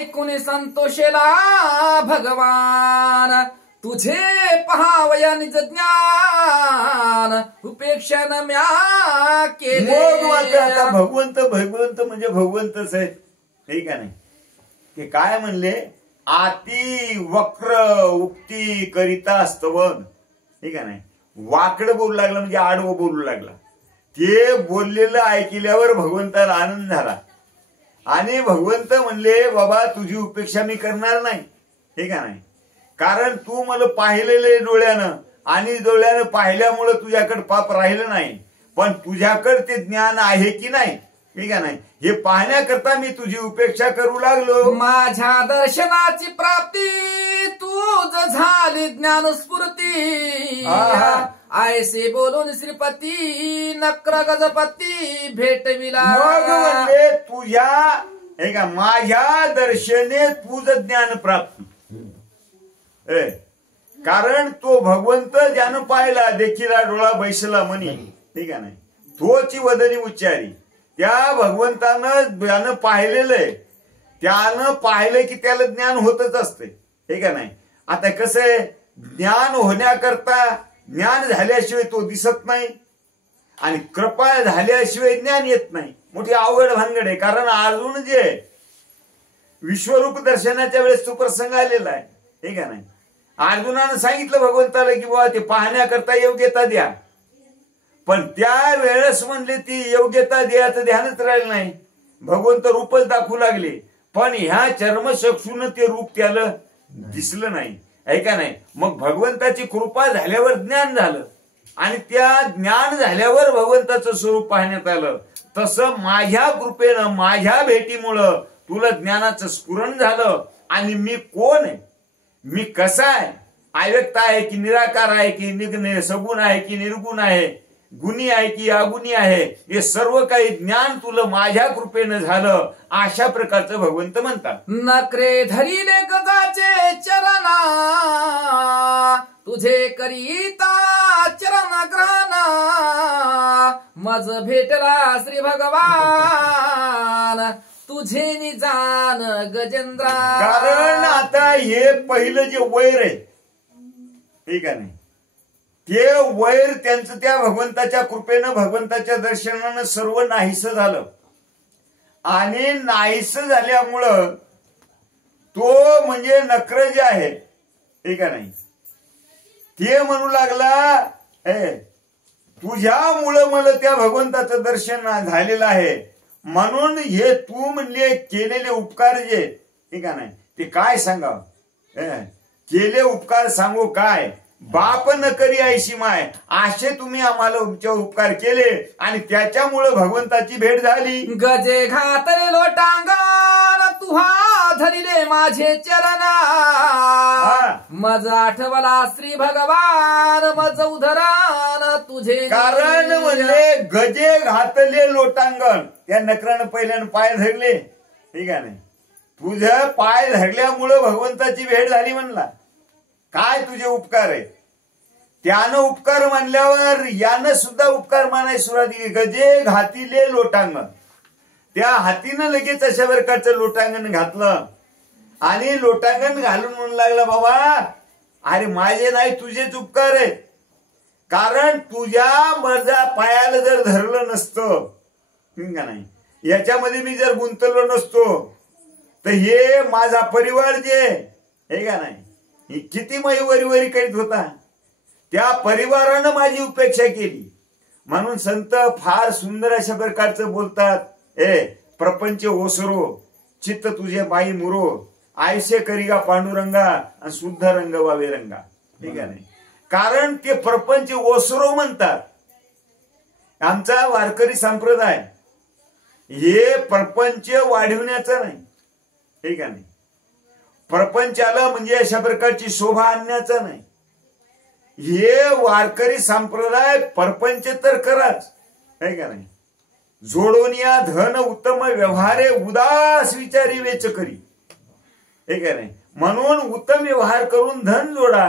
ऐकून संतोषेला भगवान, तुझे पहावया निज ज्ञान, उपेक्षान म्या केले. मग आता भगवंत भगवंत म्हणजे भगवंतच आहे, हे का नाही. ते काय म्हणले, आती वक्र उक्ती करिता स्तवन, हे का नाही. वाकडं बोलू लागला म्हणजे आडवं बोलू लागला. ते बोललेलं ऐकल्यावर भगवंताला आनंद झाला आणि भगवंत म्हणले, बाबा तुझी उपेक्षा मी करणार नाही, हे का नाही. कारण तू मला पाहिलेले डोळ्यानं आणि डोळ्यानं पाहिल्यामुळं तुझ्याकडे पाप राहिलं नाही, पण तुझ्याकडे ते ज्ञान आहे की नाही, ठीक आहे नाही, हे पाहण्याकरता मी तुझी उपेक्षा करू लागलो. माझ्या दर्शनाची प्राप्ती तूच झाली ज्ञान स्फूर्ती, आयसे बोलून श्रीपती नक्र गजपती भेटविला. मग म्हणजे तुझ्या, हे का, माझ्या दर्शने तुझं ज्ञान प्राप्ती. कारण तो भगवंत ज्यानं पाहिला देखीला डोळा बैसला म्हणी, ठीक आहे नाही, तोची वदनी उच्चारी. त्या भगवंतानं ज्यानं पाहिलेलं आहे त्यानं पाहिलं की त्याला ज्ञान होतच असते, हे का नाही. आता कसं आहे, ज्ञान होण्याकरता ज्ञान झाल्याशिवाय तो दिसत नाही आणि कृपा झाल्याशिवाय ज्ञान येत नाही. मोठी अवघड भानगड आहे. कारण अजून जे विश्वरूप दर्शनाच्या वेळेस तो प्रसंग आलेला आहे, हे का नाही. अर्जुनानं सांगितलं भगवंताला की बाबा ते पाहण्याकरता योग्यता द्या, पण त्या वेळेस म्हणले ती योग्यता द्यायचं ध्यानच राहिलं नाही. भगवंत रूपच दाखवू लागले, पण ह्या चर्मचक्षून ते रूप त्याला दिसलं नाही, आहे का नाही. मग भगवंताची कृपा झाल्यावर ज्ञान झालं आणि त्या ज्ञान झाल्यावर भगवंताचं स्वरूप पाहण्यात आलं. तसं माझ्या कृपेनं माझ्या भेटीमुळं तुला ज्ञानाचं स्फुरण झालं. आणि मी कोण आहे, मी कसा आहे, अव्यक्त आहे की निराकार आहे की सगुण आहे की निर्गुण आहे, गुणी आहे की अगुणी आहे, हे सर्व काही ज्ञान तुला माझ्या कृपेनं झालं, अशा प्रकारचं भगवंत म्हणतात. नकरे धरिले गजाचे चरणा, तुझे करीता चरण ग्रहणा, मज भेटला श्री भगवान, तुझे निजान गजेंद्रा. कारण आता हे पहिलं जे वैर आहे, ठीक आहे नाही, ते वैर त्यांचं त्या भगवंताच्या कृपेनं भगवंताच्या दर्शनानं सर्व नाहीसं झालं. आणि नाहीसं झाल्यामुळं तो म्हणजे नक्र जे आहे, ठीक आहे नाही, ते म्हणू लागला, तुझ्यामुळं मला त्या भगवंताचं दर्शन झालेलं आहे, म्हणून हे तू म्हणले केलेले उपकार जे, ठीक आहे नाही, ते काय सांगावं. केले उपकार सांगू काय, बाप न करी ऐशी माय, असे तुम्ही आम्हाला तुमच्या उपकार केले आणि त्याच्यामुळे भगवंताची भेट झाली. गजे घातले लोटांगण, तुहा धरिले माझे चरणा, मज आठवला श्री भगवान, मज उधरान तुझे. कारण म्हणले गजे घातले लोटांगण, त्या नकरानं पहिल्यानं पाय धरले, ठीक आहे नाही, तुझं पाय धरल्यामुळं भगवंताची भेट झाली म्हणला. काय तुझे उपकार आहे, त्यानं उपकार मानल्यावर यानं सुद्धा उपकार मानायला सुरुवात केली. गजे घातिले लोटांगण, त्या हातीनं लगेच अशा प्रकारचं लोटांगण घातलं आणि लोटांगण घालून म्हणू लागला, बाबा अरे माझे नाही तुझेच उपकार आहेत. कारण तुझ्या माझ्या पायाला जर धरलं नसतं, का नाही, याच्यामध्ये मी जर गुंतलो नसतो तर हे माझा परिवार जे, हे का नाही, किती वरी करीत होता, त्या परिवारानं माझी उपेक्षा केली. म्हणून संत फार सुंदर अशा प्रकारचं बोलतात, प्रपंच ओसरो चित्त तुझे बाई मुरो, आयसे करिगा पांडुरंगा आणि शुद्ध रंग वावे रंगा, ठीक आहे नाही. कारण ते प्रपंच ओसरो म्हणतात. आमचा वारकरी संप्रदाय हे प्रपंच वाढवण्याचं नाही, ठीक आहे नाही, प्रपंचाला म्हणजे अशा प्रकारची शोभा आणण्याचा नाही. हे वारकरी संप्रदाय प्रपंच तर कराच, आहे का नाही, जोडून या धन उत्तम व्यवहारे उदास विचारी वेच करी, हे का नाही. म्हणून उत्तम व्यवहार करून धन जोडा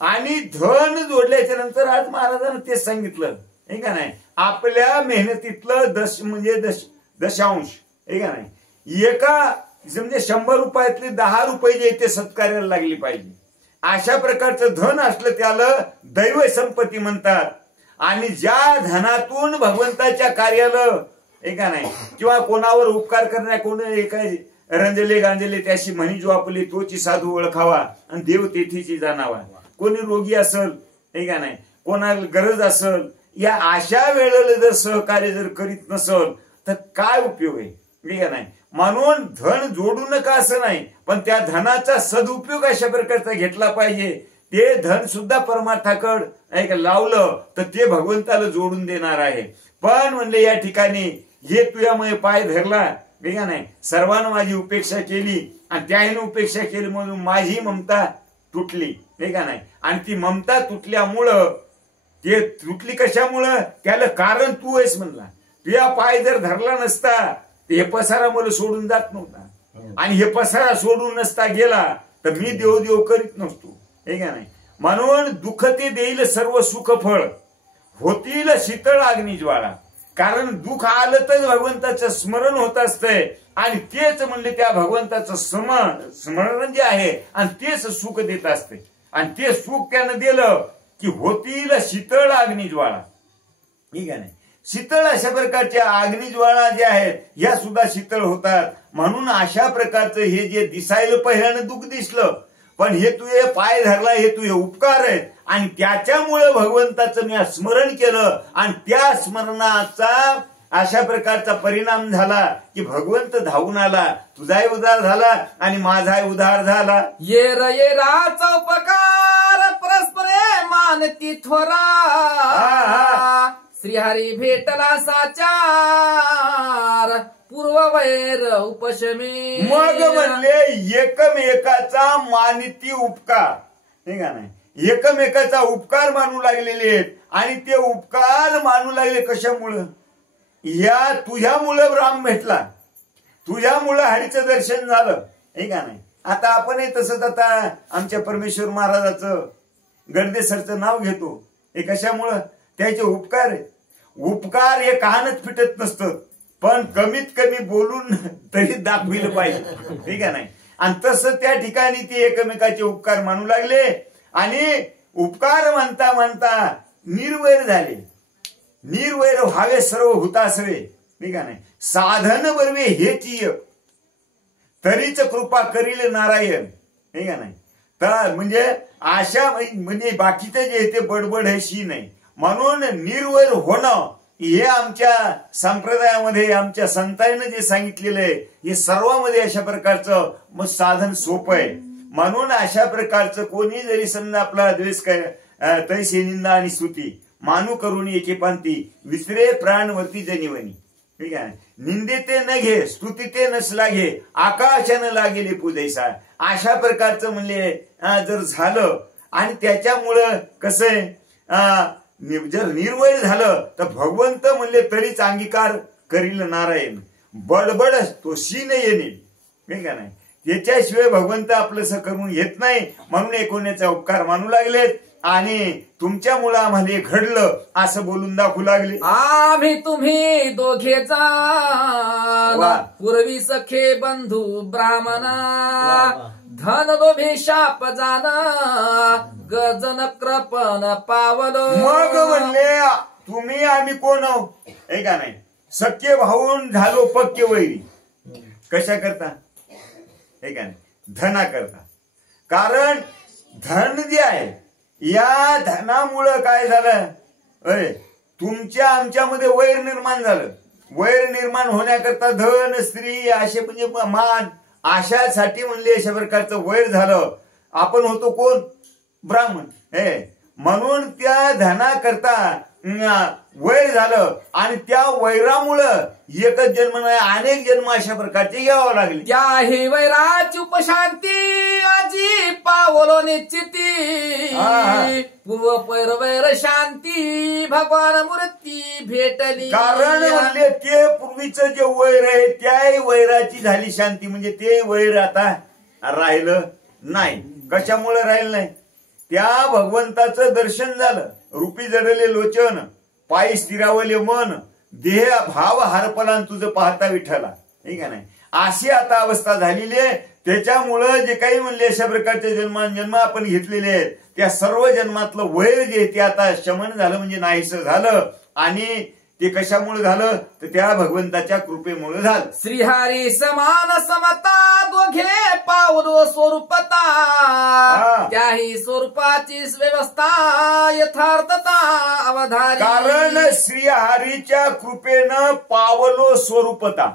आणि धन जोडल्याच्या नंतर आज महाराजांनी तेच सांगितलं, हे का नाही, आपल्या मेहनतीतलं म्हणजे दशांश, हे का नाही, एका म्हणजे 100 रुपयातले 10 रुपये जे ते सत्कार्याला लागली पाहिजे. अशा प्रकारचं धन असलं त्याला दैव संपत्ती म्हणतात. आणि ज्या धनातून भगवंताच्या कार्याला का नाही किंवा कोणावर उपकार करण्या कोणी काय रंजले गांजले त्याशी म्हणी जो आपली तोची साधू ओळखावा आणि देव तेथीची जाणावा. कोणी रोगी असल का नाही, कोणाला गरज असल, या अशा वेळेला जर सहकार्य जर करीत नसल तर काय उपयोग आहे का नाही. म्हणून धन जोडू नका असं नाही, पण त्या धनाचा सदुपयोग अशा प्रकारचा घेतला पाहिजे. ते धन सुद्धा परमार्थाकडे लावलं तर ते भगवंताला जोडून देणार आहे. पण म्हणले या ठिकाणी हे तुझ्यामुळे पाय धरला का नाही, सर्वांना माझी उपेक्षा केली आणि त्याने उपेक्षा केली म्हणून माझी ममता तुटली का नाही. आणि ती ममता तुटल्यामुळं ते तुटली कशामुळं, त्याला कारण तू आहेस म्हणला. तुझ्या पाय जर धरला नसता हे पसारा मला सोडून जात नव्हता, आणि हे पसारा सोडून नसता गेला तर मी देव देव करीत नसतो का नाही. म्हणून दुःख ते देईल सर्व सुख फळ, होतील शीतळ अग्नी ज्वाळा. कारण दुःख आलं तर भगवंताचं स्मरण होत असतंय, आणि तेच म्हणले त्या भगवंताचं स्मरण जे आहे आणि तेच सुख देत असते. आणि ते सुख त्यानं दिलं की होतील शीतळ अग्नी ज्वाळा ठीक आहे. शीतळ अशा प्रकारच्या अग्निज्वाळा ज्या आहेत या सुद्धा शीतळ होतात. म्हणून अशा प्रकारचं हे जे दिसायला पहिल्यानं दुःख दिसलं, पण हे तुझे पाय धरला हे तुझे उपकार आहेत, आणि त्याच्यामुळे भगवंताचं मी स्मरण केलं आणि त्या स्मरणाचा अशा प्रकारचा परिणाम झाला की भगवंत धावून आला, तुझाही उद्धार झाला आणि माझाही उद्धार झाला. ये राचा उपकार परस्परे मानती थोरा, श्रीहरी भेटला साचार पूर्ववैर उपशमी. मग म्हणले एकमेकाचा मानिती उपकार ठीक आहे नाही, एकमेकाचा उपकार मानू लागलेले आहेत. आणि ते उपकार मानू लागले कशामुळं, या तुझ्यामुळं राम भेटला, तुझ्यामुळं हरीचं दर्शन झालं ठीक आहे नाही. आता आपणही तसंच आता आमच्या परमेश्वर महाराजाचं गडदेसरचं नाव घेतो, हे कशामुळं, त्याचे उपकार आहे. उपकार हे कहाणच फिटत नसतं, पण कमीत कमी बोलून तरी दाखविलं पाहिजे ठीक आहे नाही. आणि तसं त्या ठिकाणी ते एकमेकाचे उपकार मानू लागले, आणि उपकार म्हणता म्हणता निर्वैर झाले. निर्वैर व्हावे सर्व हुतासवे ठीक आहे नाही. साधन बरवे हेची तरीच कृपा करील नारायण ठीक आहे नाही. तर म्हणजे अशा म्हणजे बाकीचं जे ते बडबड हे शी नाही. म्हणून निर्वैर होणं हे आमच्या संप्रदायामध्ये आमच्या संतांनी जे सांगितलेलं आहे हे सर्वांमध्ये अशा प्रकारचं मग साधन सोपं आहे. म्हणून अशा प्रकारचं कोणी जरी समजा आपला द्वेष काय तैसे निंदा आणि स्तुती मानू करून एके पांती विसरे प्राणवरती जनिवनी ठीक आहे. निंदे ते न घे स्तुती ते नसला घे आकाशानं लागेले पूजैसा. अशा प्रकारचं म्हणले जर झालं आणि त्याच्यामुळं कसं आहे जर निर्वैर झालं तर भगवंत म्हणले तरीच अंगीकार करील नारायण. बडबड तो शीन येणे ठीक आहे नाही, त्याच्याशिवाय भगवंत आपलंसं करून घेत नाही. म्हणून एकोण्याचा उपकार मानू लागलेत आणि तुमच्यामुळं आम्हाला हे घडलं असं बोलून दाखवू लागले. आम्ही तुम्ही दोघे जाण पूर्वी सखे बंधू ब्राह्मणा, धन दोभे शाप जाण गजन कृपन पावलो. मग म्हणले तुम्ही आम्ही कोण आहोत हे का नाही, सख्य भाऊन झालो पक्के वैरी. कशा करता हे का नाही, धना करता. कारण धन जे आहे या धनामुळं काय झालं, तुमच्या आमच्यामध्ये वैर निर्माण झालं. वैर निर्माण होण्याकरता धन स्त्री असे म्हणजे मान अशासाठी म्हणले अशा प्रकारचं वैर झालं. आपण होतो कोण, ब्राह्मण म्हणून त्या धनाकरता वैर झालं, आणि त्या वैरामुळं एकच जन्म नाही अनेक जन्म अशा प्रकारचे घ्यावं लागले. त्याही वैराची उपशांती आजी पावलो निश्चिती, पूर्व पैर वैर शांती भगवान मूर्ती भेटली. कारण म्हणले ते पूर्वीचं जे वैर आहे त्याही वैराची झाली शांती. म्हणजे ते वैर आता राहिलं नाही. कशामुळे राहिलं नाही, त्या भगवंताचं दर्शन झालं. रूपी जडले लोचन पायी स्थिरावले मन, देह भाव हरपला तुझं पाहता विठ्ठला ठीक आहे नाही. अशी आता अवस्था झालेली आहे. त्याच्यामुळं जे काही म्हणले अशा प्रकारचे जन्म आपण घेतलेले आहेत त्या सर्व जन्मातलं वैर जे ते आता शमन झालं म्हणजे नाहीसं झालं. आणि ते कशामुळे झालं तर त्या भगवंताच्या कृपेमुळे झालं. श्रीहरी समान समता दोघे पावलो स्वरूपता त्याही स्वरूपाची व्यवस्था यथार्थता अवधारी. कारण श्रीहरीच्या कृपेनं पावलो स्वरूपता.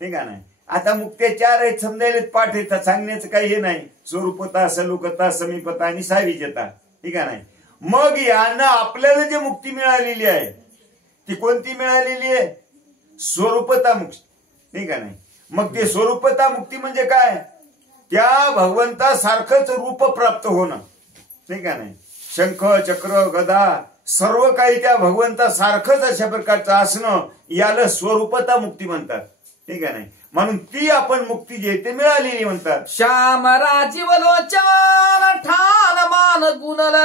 ठीक आहे ना. आता मुक्त्या चार आहेत समजायला पाठ येतात सांगण्याचं काही हे नाही. स्वरूपता सलुकता समीपता आणि साविजता. ठीक आहे. मग यांना आपल्याला जे मुक्ती मिळालेली आहे ती कोणती मिळालेली आहे स्वरूपता मुक्ती. ठीक आहे. मग ते स्वरूपता मुक्ती म्हणजे काय त्या भगवंतासारखंच रूप प्राप्त होणं. ठीक आहे. शंख चक्र गदा सर्व काही त्या भगवंतासारखंच अशा प्रकारचं असणं याला स्वरूपता मुक्ती म्हणतात. ठीक आहे. म्हणून ती आपण मुक्ती जे ते मिळालेली म्हणतात. श्याम राजीव लोचन ठाण मान गुणल